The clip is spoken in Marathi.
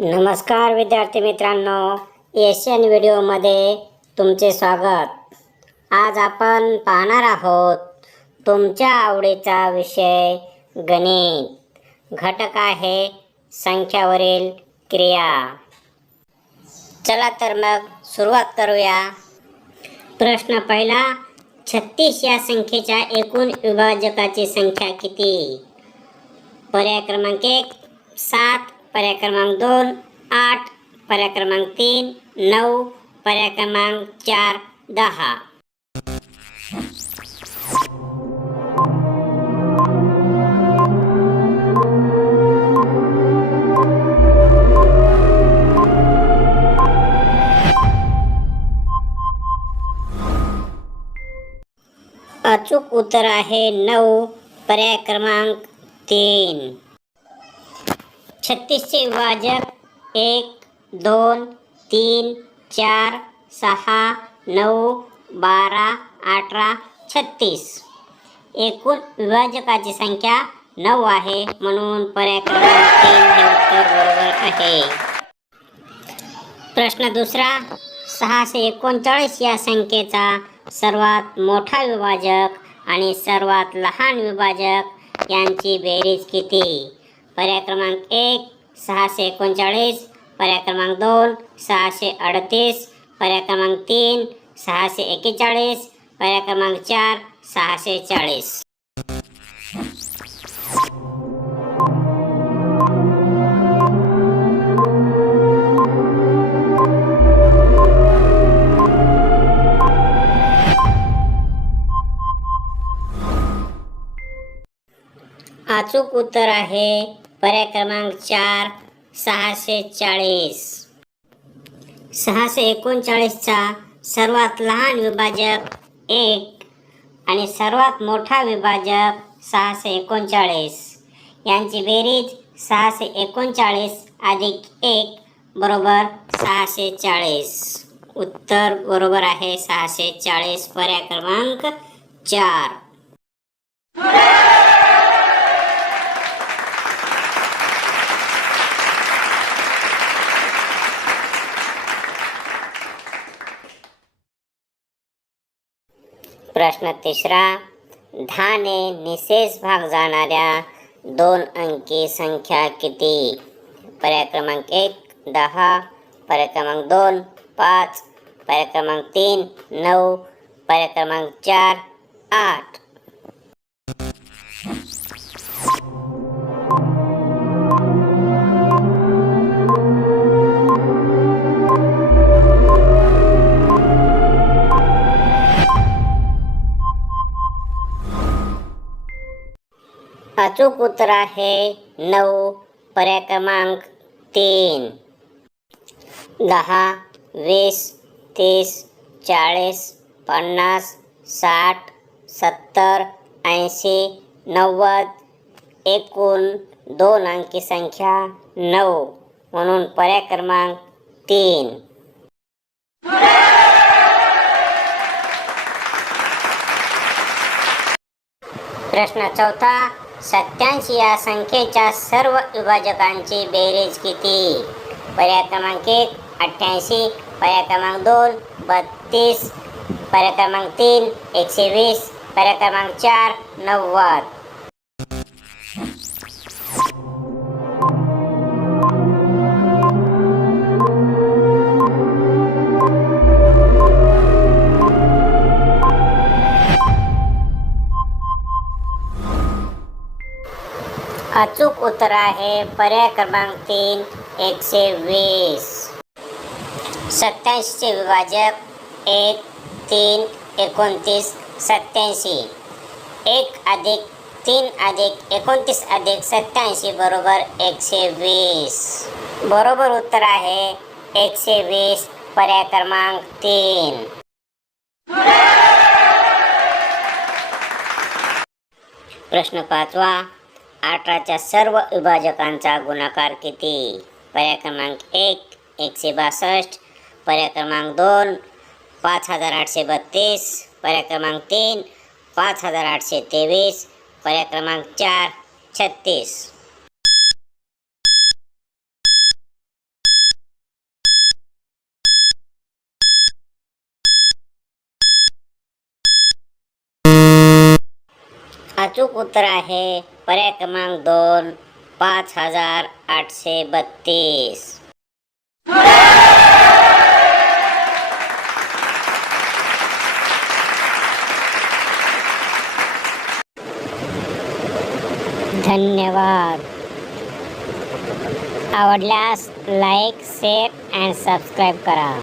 नमस्कार विद्यार्थी मित्रांनो एशियन व्हिडिओमध्ये तुमचे स्वागत. आज आपण पाहणार आहोत तुमच्या आवडीचा विषय गणित. घटक आहे संख्यावरील क्रिया. चला तर मग सुरुवात करूया. प्रश्न पहिला छत्तीस या संख्येच्या एकूण विभाजकाची संख्या किती? पर्याय क्रमांक एक सात पर्याय क्रमांक दोन, आठ पर्याय क्रमांक तीन, नऊ पर्याय क्रमांक चार, दहा. अचूक उत्तर आहे नऊ पर्याय क्रमांक तीन. छत्तीसचे विभाजक एक दोन तीन चार सहा नऊ बारा अठरा छत्तीस. एकूण विभाजकाची संख्या नऊ आहे म्हणून पर्याय क्रमांक तीन हे उत्तर बरोबर आहे. प्रश्न दुसरा सहाशे एकोणचाळीस या संख्येचा सर्वात मोठा विभाजक आणि सर्वात लहान विभाजक यांची बेरीज किती? पर्याय क्रमांक एक सहाशे एकोणचाळीस. पर्याय क्रमांक दोन सहाशे अडतीस. पर्याय क्रमांक तीन सहाशे एक्केचाळीस पर्याय क्रमांक चार सहाशे चाळीस. अचूक उत्तर आहे पर्याय क्रमांक चार सहाशे चाळीस. सहाशे एकोणचाळीसचा सर्वात लहान विभाजक एक आणि सर्वात मोठा विभाजक सहाशे एकोणचाळीस. यांची बेरीज सहाशे एकोणचाळीस अधिक एक बरोबर सहाशे चाळीस. उत्तर बरोबर आहे सहाशे चाळीस पर्याय क्रमांक चार. प्रश्न तिसरा धाने निशेष भाग जाणाऱ्या दोन अंकी संख्या किती? पर्याय क्रमांक एक दहा पर्याय क्रमांक दोन पाच पर्याय क्रमांक तीन नऊ पर्याय क्रमांक चार आठ. अचूक उत्तर आहे नऊ पर्याय क्रमांक तीन. दहा वीस तीस चाळीस पन्नास साठ सत्तर ऐंशी नव्वद एकूण दोन अंकी संख्या नऊ म्हणून पर्याय क्रमांक तीन. प्रश्न चौथा सत्याऐंशी या संख्येच्या सर्व विभाजकांची बेरीज किती? पर्याय क्रमांक एक अठ्ठ्याऐंशी. पर्याय क्रमांक दोन बत्तीस. पर्याय क्रमांक तीन एकशे वीस. पर्याय क्रमांक चार नव्वद. अचूक उत्तर आहे. पर्याय क्रमांक तीन एकशे वीस. सत्याऐंशीचे विभाजक एक तीन एकोणतीस सत्याऐंशी. एक अधिक तीन अधिक एकोणतीस अधिक सत्याऐंशी बरोबर एकशे वीस. बरोबर उत्तर आहे एकशे वीस. पर्याय क्रमांक तीन. प्रश्न पाचवा. अठराच्या सर्व विभाजकांचा गुणाकार किती? पर्याय क्रमांक एक एकशे बासष्ट. पर्याय क्रमांक दोन पाच हजार आठशे बत्तीस. पर्याय क्रमांक तीन पाच हजार आठशे तेवीस. पर्याय क्रमांक चार छत्तीस. अचूक उत्तर आहे. पर्याय क्रमांक दोन, पाच हज़ार आठशे बत्तीस. धन्यवाद. आवडल्यास लाईक, शेअर, अँड सबस्क्राईब करा.